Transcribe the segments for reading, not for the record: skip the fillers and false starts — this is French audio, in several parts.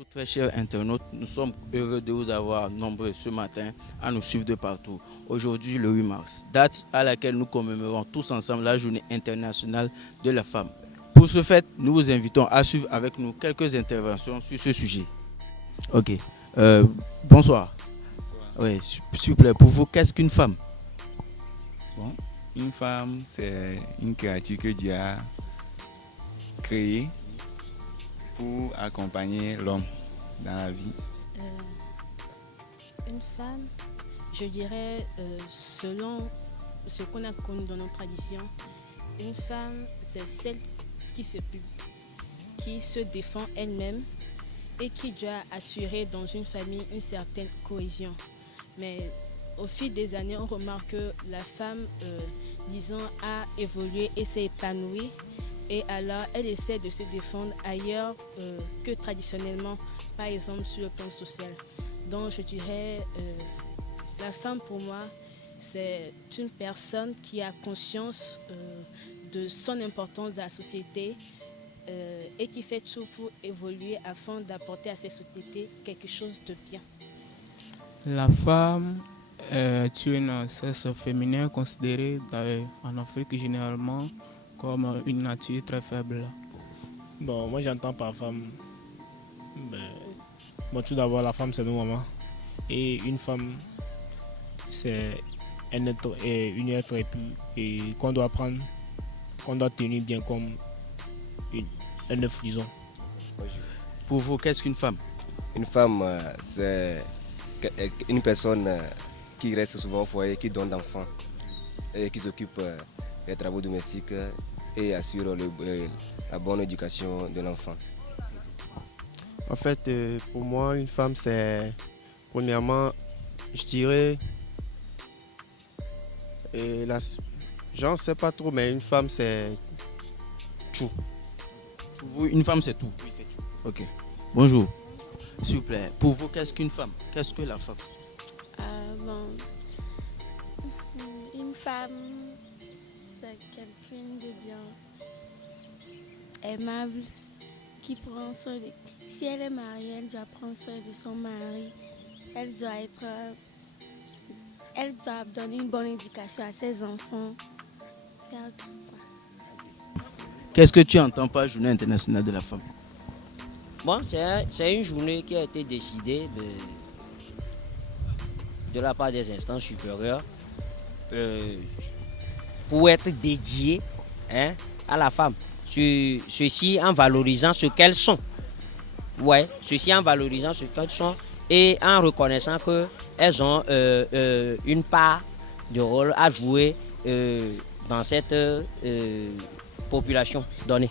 Bonjour très chers internautes, nous sommes heureux de vous avoir nombreux ce matin à nous suivre de partout. Aujourd'hui le 8 mars, date à laquelle nous commémorons tous ensemble la journée internationale de la femme. Pour ce fait, nous vous invitons à suivre avec nous quelques interventions sur ce sujet. Ok, Euh, bonsoir. Oui, s'il vous plaît, pour vous, qu'est-ce qu'une femme? Bon, une femme, c'est une créature que Dieu a créée pour accompagner l'homme dans la vie. Une femme, je dirais, selon ce qu'on a connu dans nos traditions, une femme, c'est celle qui se défend elle-même et qui doit assurer dans une famille une certaine cohésion. Mais au fil des années, on remarque que la femme, a évolué et s'est épanouie. Et alors, elle essaie de se défendre ailleurs que traditionnellement, par exemple sur le plan social. Donc, je dirais, la femme pour moi, c'est une personne qui a conscience de son importance dans la société et qui fait tout pour évoluer afin d'apporter à cette société quelque chose de bien. La femme est une sexe féminin considérée en Afrique généralement comme une nature très faible. Bon, moi j'entends par femme. Bon, tout d'abord, la femme c'est nos mamans. Et une femme, c'est un être, une être et qu'on doit prendre, qu'on doit tenir bien comme un œuf, disons. Pour vous, qu'est-ce qu'une femme? Une femme, c'est une personne qui reste souvent au foyer, qui donne d'enfants et qui s'occupe des travaux domestiques et assure la bonne éducation de l'enfant. En fait, pour moi, une femme, c'est, premièrement, je dirais, j'en sais pas trop, mais une femme, c'est tout. Pour vous, une femme, c'est tout? Oui, c'est tout. Ok. Bonjour. S'il vous plaît, pour vous, qu'est-ce qu'une femme? Qu'est-ce que la femme? Une femme, c'est quelqu'un de bien aimable qui prend soin de... Si elle est mariée, elle doit prendre soin de son mari. Elle doit donner une bonne éducation à ses enfants. Faire tout, quoi. Qu'est-ce que tu entends par journée internationale de la femme? Bon, c'est une journée qui a été décidée de la part des instances supérieures pour être dédiée à la femme. Ceci en valorisant ce qu'elles sont. Ouais, ceci en valorisant ce qu'elles sont et en reconnaissant qu'elles ont une part de rôle à jouer dans cette population donnée.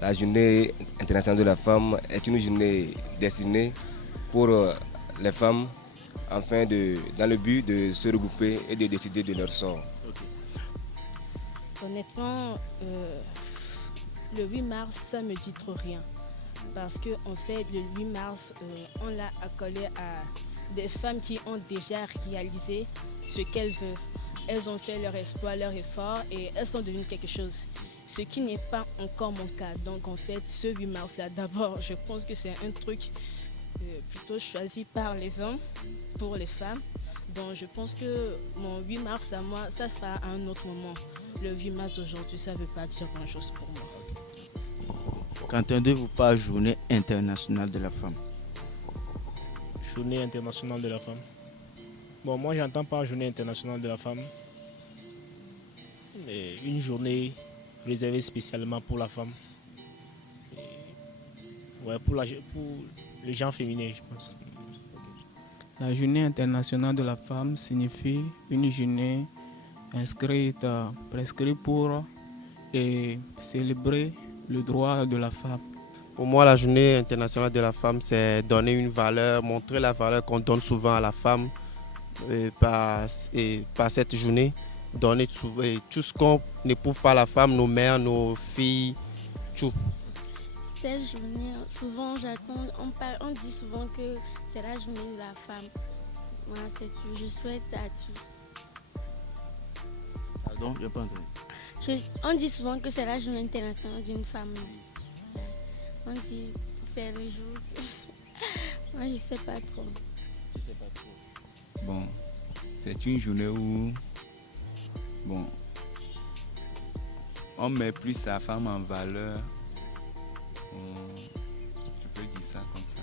La journée internationale de la femme est une journée destinée pour les femmes dans le but de se regrouper et de décider de leur sort. Honnêtement, le 8 mars, ça ne me dit trop rien. Parce qu'en fait, le 8 mars, on l'a accolé à des femmes qui ont déjà réalisé ce qu'elles veulent. Elles ont fait leur espoir, leur effort et elles sont devenues quelque chose. Ce qui n'est pas encore mon cas. Donc en fait, ce 8 mars-là, d'abord, je pense que c'est un truc plutôt choisi par les hommes pour les femmes. Donc je pense que mon 8 mars à moi, ça sera à un autre moment. Le 8 mars d'aujourd'hui, ça ne veut pas dire grand-chose pour moi. Qu'entendez-vous par journée internationale de la femme? Journée internationale de la femme. Bon, moi j'entends par journée internationale de la femme une journée réservée spécialement pour la femme. Pour le genre féminin, je pense. La journée internationale de la femme signifie une journée prescrite pour célébrer le droit de la femme. Pour moi, la journée internationale de la femme, c'est donner une valeur, montrer la valeur qu'on donne souvent à la femme par cette journée. Donner tout ce qu'on n'éprouve pas à la femme, nos mères, nos filles, tout. Cette journée, souvent on dit souvent que c'est la journée de la femme. Moi, c'est tout. Je souhaite à tout. Pardon, je n'ai pas entendu. On dit souvent que c'est la journée internationale d'une femme. On dit c'est le jour. Moi, je sais pas trop. Tu sais pas trop. Bon, c'est une journée où bon, on met plus la femme en valeur. Je peux dire ça comme ça.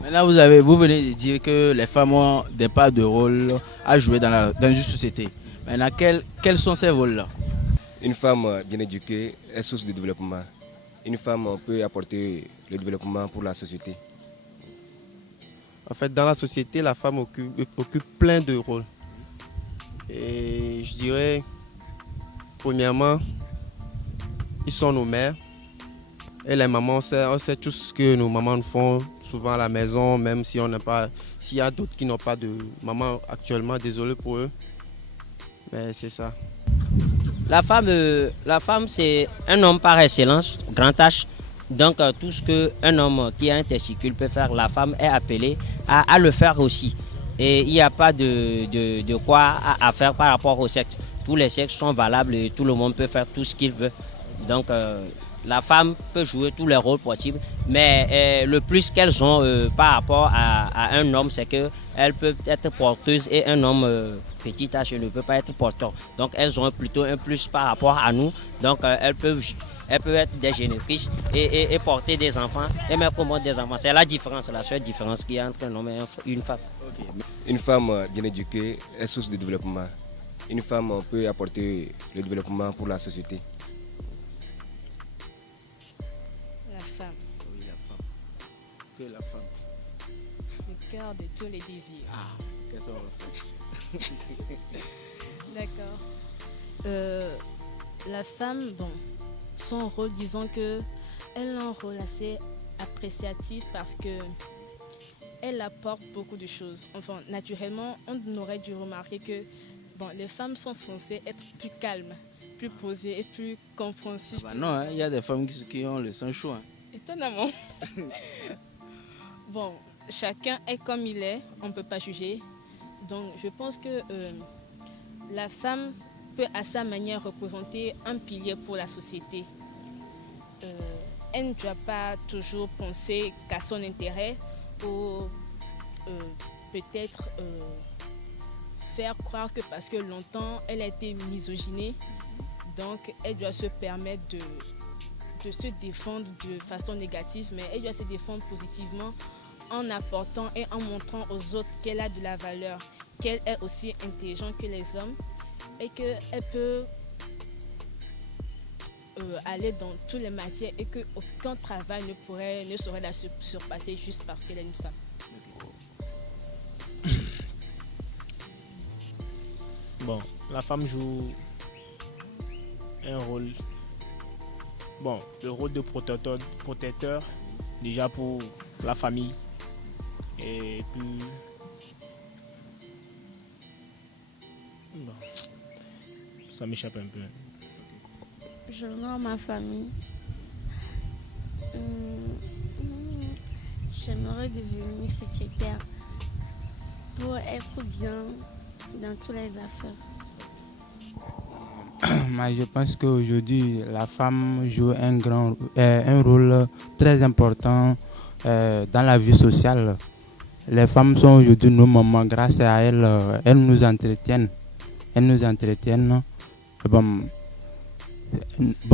Maintenant, vous venez de dire que les femmes ont des parts de rôle à jouer dans une société. Maintenant, quels sont ces rôles-là? Une femme bien éduquée est source de développement. Une femme peut apporter le développement pour la société. En fait, dans la société, la femme occupe plein de rôles. Et je dirais, premièrement, ils sont nos mères. Et les mamans, on sait tout ce que nos mamans font souvent à la maison, même si on n'a pas, s'il y a d'autres qui n'ont pas de maman actuellement, désolé pour eux. Mais c'est ça. La femme c'est un homme par excellence, grand H. Donc tout ce qu'un homme qui a un testicule peut faire, la femme est appelée à le faire aussi. Et il n'y a pas de quoi à faire par rapport au sexe. Tous les sexes sont valables et tout le monde peut faire tout ce qu'il veut. Donc la femme peut jouer tous les rôles possibles, mais le plus qu'elles ont par rapport à un homme, c'est qu'elles peuvent être porteuses et un homme petit H ne peut pas être porteur. Donc elles ont plutôt un plus par rapport à nous. Donc elles peuvent être des génétrices et porter des enfants et même promouvoir des enfants. C'est la différence, la seule différence qu'il y a entre un homme et une femme. Une femme bien éduquée est source de développement. Une femme peut apporter le développement pour la société. La femme, Oui, la femme. Que la femme. le cœur de tous les désirs. Ah, qu'est-ce qu'on va faire? D'accord. La femme, bon, son rôle, disons que elle a un rôle assez appréciatif parce que elle apporte beaucoup de choses. Enfin, naturellement, on aurait dû remarquer que bon, les femmes sont censées être plus calmes, plus posées et plus compréhensives. Bah non, il y a des femmes qui ont le sang chaud. Hein. Étonnamment. Bon, chacun est comme il est, on ne peut pas juger. Donc, je pense que la femme peut à sa manière représenter un pilier pour la société. Elle ne doit pas toujours penser qu'à son intérêt ou peut-être faire croire que parce que longtemps elle a été misogynée, donc elle doit se permettre de se défendre de façon négative, mais elle doit se défendre positivement en apportant et en montrant aux autres qu'elle a de la valeur, qu'elle est aussi intelligente que les hommes et qu'elle peut aller dans toutes les matières et qu'aucun travail ne saurait la surpasser juste parce qu'elle est une femme. Bon, la femme joue un rôle, bon, le rôle de protecteur déjà pour la famille et puis bon, ça m'échappe un peu. J'honore ma famille. J'aimerais devenir secrétaire pour être bien dans toutes les affaires. Mais je pense qu'aujourd'hui, la femme joue un rôle très important dans la vie sociale. Les femmes sont aujourd'hui nos mamans. Grâce à elles, elles nous entretiennent. Bon,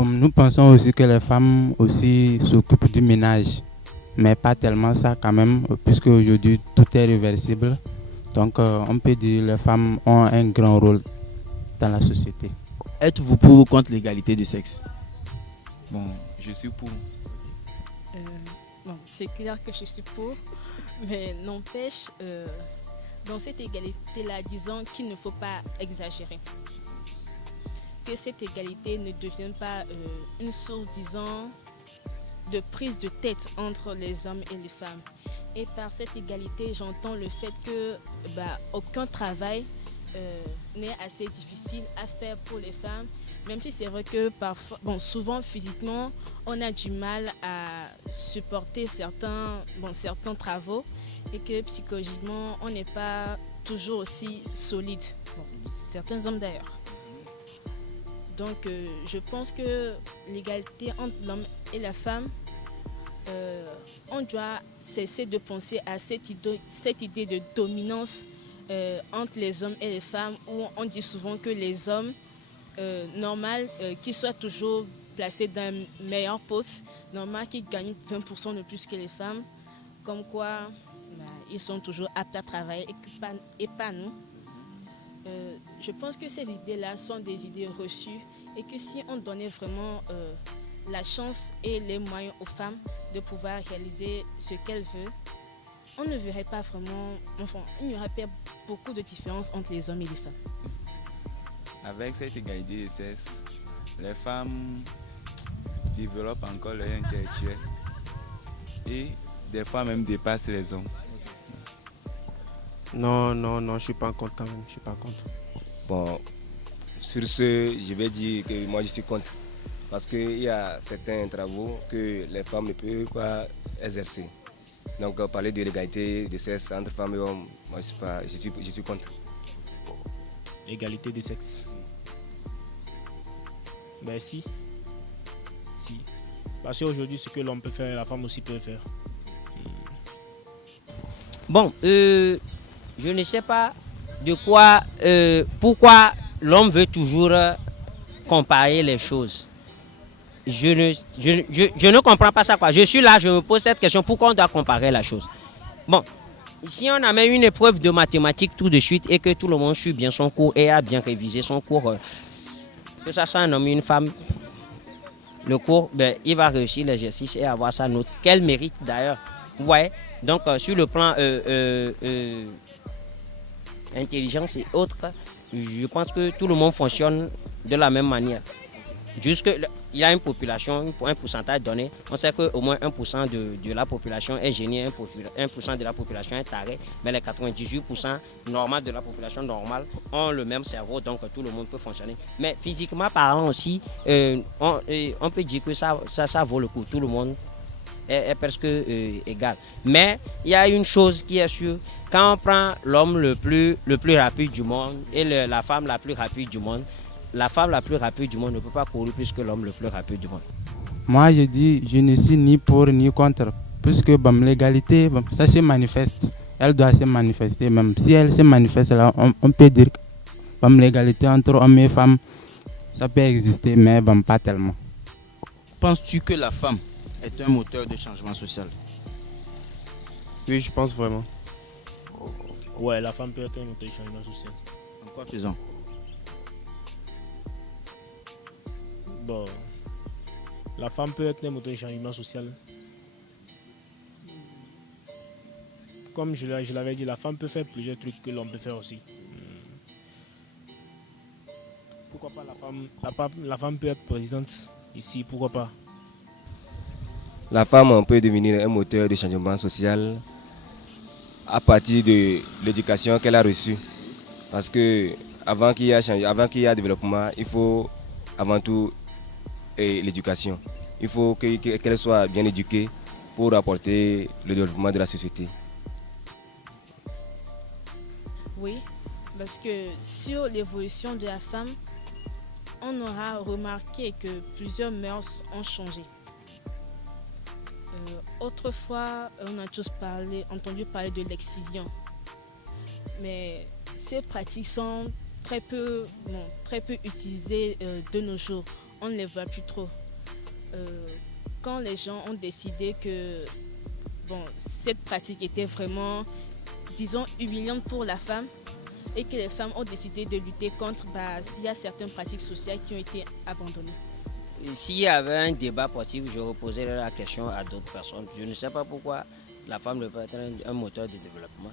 nous pensons aussi que les femmes aussi s'occupent du ménage. Mais pas tellement ça quand même, puisque aujourd'hui tout est réversible. Donc on peut dire que les femmes ont un grand rôle dans la société. Êtes-vous pour ou contre l'égalité du sexe? Bon, je suis pour. Bon, c'est clair que je suis pour, mais n'empêche, dans cette égalité-là, disons qu'il ne faut pas exagérer. Que cette égalité ne devienne pas une source, disons, de prise de tête entre les hommes et les femmes. Et par cette égalité, j'entends le fait que aucun travail n'est assez difficile à faire pour les femmes, même si c'est vrai que parfois, souvent physiquement, on a du mal à supporter certains travaux et que psychologiquement, on n'est pas toujours aussi solide. Certains hommes d'ailleurs. Donc je pense que l'égalité entre l'homme et la femme on doit cesser de penser à cette idée de dominance entre les hommes et les femmes, où on dit souvent que les hommes, normal, qu'ils soient toujours placés dans un meilleur poste, normal qu'ils gagnent 20% de plus que les femmes, comme quoi ils sont toujours aptes à travailler et pas nous. Je pense que ces idées-là sont des idées reçues et que si on donnait vraiment la chance et les moyens aux femmes de pouvoir réaliser ce qu'elles veulent, on ne verrait pas vraiment, enfin, il n'y aurait pas beaucoup de différence entre les hommes et les femmes. Avec cette égalité de sexe, les femmes développent encore leur intellectuel et des fois même dépassent les hommes. Non, je suis pas contre quand même, je suis pas contre. Bon, sur ce, je vais dire que moi je suis contre. Parce qu'il y a certains travaux que les femmes ne peuvent pas exercer. Donc parler de l'égalité de sexe entre femmes et hommes, moi je suis contre. Égalité de sexe. Ben si. Parce qu'aujourd'hui, ce que l'homme peut faire, la femme aussi peut faire. Bon, je ne sais pas pourquoi l'homme veut toujours comparer les choses. Je ne comprends pas ça, quoi. Je suis là, je me pose cette question, pourquoi on doit comparer la chose? Bon, si on amène une épreuve de mathématiques tout de suite et que tout le monde suit bien son cours et a bien révisé son cours, que ce soit un homme ou une femme, le cours, il va réussir l'exercice et avoir sa note. Quel mérite d'ailleurs. Ouais. Donc sur le plan intelligence et autres, je pense que tout le monde fonctionne de la même manière. Il y a une population, un pourcentage donné. On sait qu'au moins 1% de la population est génie, 1% de la population est taré, mais les 98% normal de la population normale ont le même cerveau, donc tout le monde peut fonctionner. Mais physiquement parlant aussi, on peut dire que ça vaut le coup. Tout le monde est presque égal. Mais il y a une chose qui est sûre, quand on prend l'homme le plus rapide du monde et la femme la plus rapide du monde, la femme la plus rapide du monde ne peut pas courir plus que l'homme le plus rapide du monde. Moi, je dis, je ne suis ni pour ni contre, puisque l'égalité, ça se manifeste. Elle doit se manifester. Même si elle se manifeste, là, on peut dire que l'égalité entre hommes et femmes, ça peut exister, mais pas tellement. Penses-tu que la femme est un moteur de changement social? Oui, je pense vraiment. Ouais, la femme peut être un moteur de changement social. En quoi faisant? Bon, la femme peut être un moteur de changement social. Comme je l'avais dit, la femme peut faire plusieurs trucs que l'homme peut faire aussi. Pourquoi pas la femme peut être présidente ici, pourquoi pas? La femme peut devenir un moteur de changement social à partir de l'éducation qu'elle a reçue. Parce que avant qu'il y ait développement, il faut avant tout l'éducation. Il faut qu'elle soit bien éduquée pour apporter le développement de la société. Oui, parce que sur l'évolution de la femme, on aura remarqué que plusieurs mœurs ont changé. Autrefois, on a tous entendu parler de l'excision. Mais ces pratiques sont très peu utilisées de nos jours. On ne les voit plus trop. Quand les gens ont décidé que cette pratique était vraiment, disons, humiliante pour la femme et que les femmes ont décidé de lutter contre, il y a certaines pratiques sociales qui ont été abandonnées. S'il y avait un débat possible, je reposerais la question à d'autres personnes. Je ne sais pas pourquoi la femme ne peut être un moteur de développement.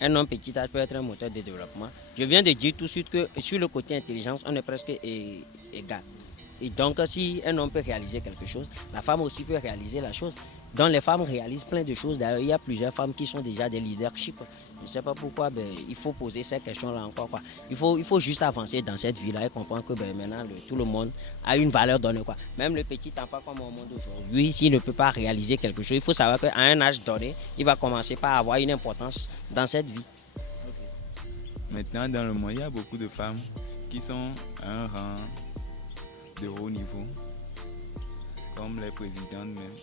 Un homme petit âge peut être un moteur de développement. Je viens de dire tout de suite que sur le côté intelligence, on est presque égal. Et donc, si un homme peut réaliser quelque chose, la femme aussi peut réaliser la chose. Donc, les femmes réalisent plein de choses. D'ailleurs, il y a plusieurs femmes qui sont déjà des leaderships. Je ne sais pas pourquoi, il faut poser ces questions-là encore. Il faut juste avancer dans cette vie-là et comprendre que maintenant, tout le monde a une valeur donnée. Même le petit enfant comme au monde aujourd'hui, s'il ne peut pas réaliser quelque chose, il faut savoir qu'à un âge donné, il va commencer par avoir une importance dans cette vie. Maintenant, dans le monde, il y a beaucoup de femmes qui sont à un rang de haut niveau, comme les présidentes même.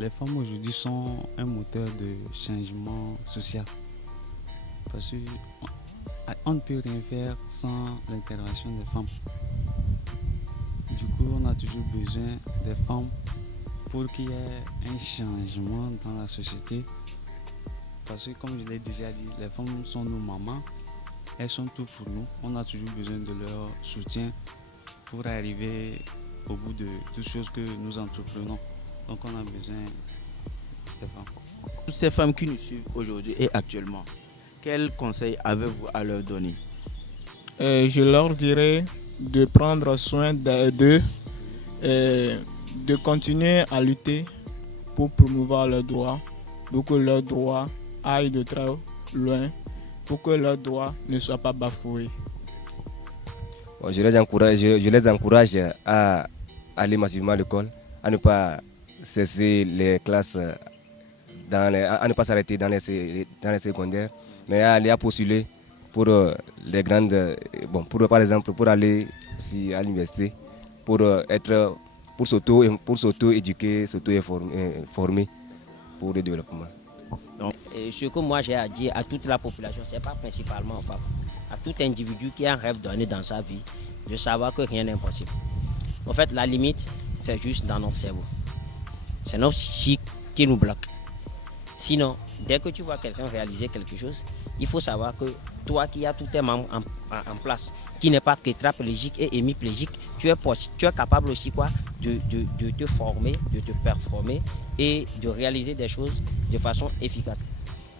Les femmes aujourd'hui sont un moteur de changement social. Parce qu'on ne peut rien faire sans l'intervention des femmes. Du coup, on a toujours besoin des femmes pour qu'il y ait un changement dans la société. Parce que comme je l'ai déjà dit, les femmes sont nos mamans. Elles sont tout pour nous. On a toujours besoin de leur soutien pour arriver au bout de toutes choses que nous entreprenons. Donc on a besoin des femmes. Toutes ces femmes qui nous suivent aujourd'hui et actuellement, quels conseils avez-vous à leur donner? Je leur dirais de prendre soin d'eux, de continuer à lutter pour promouvoir leurs droits, pour que leurs droits aillent de très loin, pour que leurs droits ne soient pas bafoués. Bon, je les encourage à aller massivement à l'école, à ne pas cesser les classes, à ne pas s'arrêter dans les secondaires, mais à aller à postuler pour les grandes, par exemple pour aller aussi à l'université, pour s'auto-éduquer, s'auto-former pour le développement. Donc, ce que moi j'ai à dire à toute la population, ce n'est pas principalement aux femmes, à tout individu qui a un rêve donné dans sa vie, de savoir que rien n'est impossible. En fait, la limite, c'est juste dans notre cerveau. C'est notre psychique qui nous bloque. Sinon, dès que tu vois quelqu'un réaliser quelque chose, il faut savoir que toi qui as tous tes membres en place, qui n'est pas tétraplégique et hémiplégique, tu es capable aussi de te former, de te performer et de réaliser des choses de façon efficace.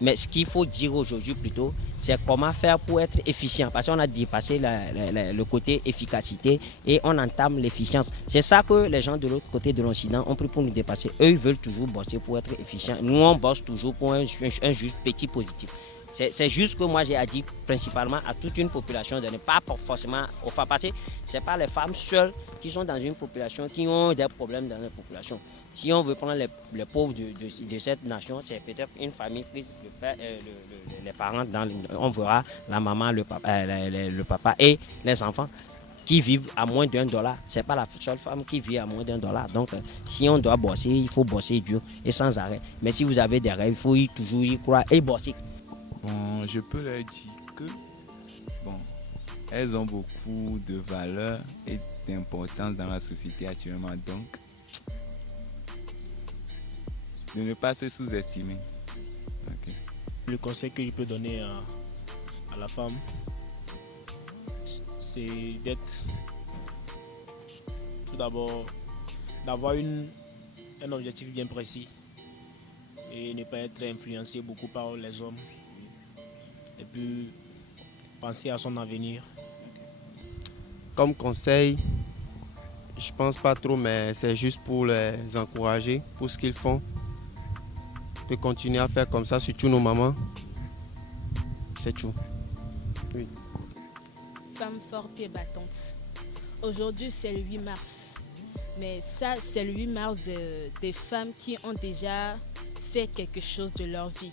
Mais ce qu'il faut dire aujourd'hui plutôt, c'est comment faire pour être efficient. Parce qu'on a dépassé le côté efficacité et on entame l'efficience. C'est ça que les gens de l'autre côté de l'Occident ont pris pour nous dépasser. Eux, ils veulent toujours bosser pour être efficients. Nous, on bosse toujours pour un juste petit positif. C'est juste que moi j'ai à dire principalement à toute une population de ne pas forcément aux femmes. Parce que ce n'est pas les femmes seules qui sont dans une population qui ont des problèmes dans la population. Si on veut prendre les pauvres de cette nation, c'est peut-être une famille prise, les parents, on verra la maman, le papa et les enfants qui vivent à moins d'$1. Ce n'est pas la seule femme qui vit à moins d'$1. Donc, si on doit bosser, il faut bosser dur et sans arrêt. Mais si vous avez des rêves, il faut toujours y croire et bosser. Bon, je peux leur dire que elles ont beaucoup de valeur et d'importance dans la société actuellement. Donc, de ne pas se sous-estimer. Okay. Le conseil que je peux donner à la femme, c'est tout d'abord d'avoir un objectif bien précis et ne pas être influencé beaucoup par les hommes. Et puis penser à son avenir. Comme conseil, je pense pas trop, mais c'est juste pour les encourager, pour ce qu'ils font. De continuer à faire comme ça, surtout nos mamans. C'est tout. Oui. Femme forte et battante. Aujourd'hui, c'est le 8 mars. Mais ça, c'est le 8 mars des femmes qui ont déjà fait quelque chose de leur vie.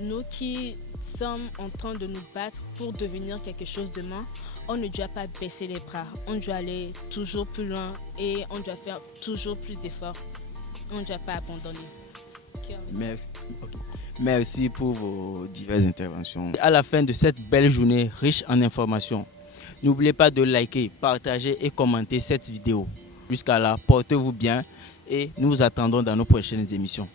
Nous qui sommes en train de nous battre pour devenir quelque chose demain, on ne doit pas baisser les bras. On doit aller toujours plus loin et on doit faire toujours plus d'efforts. On ne doit pas abandonner. Merci pour vos diverses interventions. À la fin de cette belle journée riche en informations, n'oubliez pas de liker, partager et commenter cette vidéo. Jusqu'à là, portez-vous bien et nous vous attendons dans nos prochaines émissions.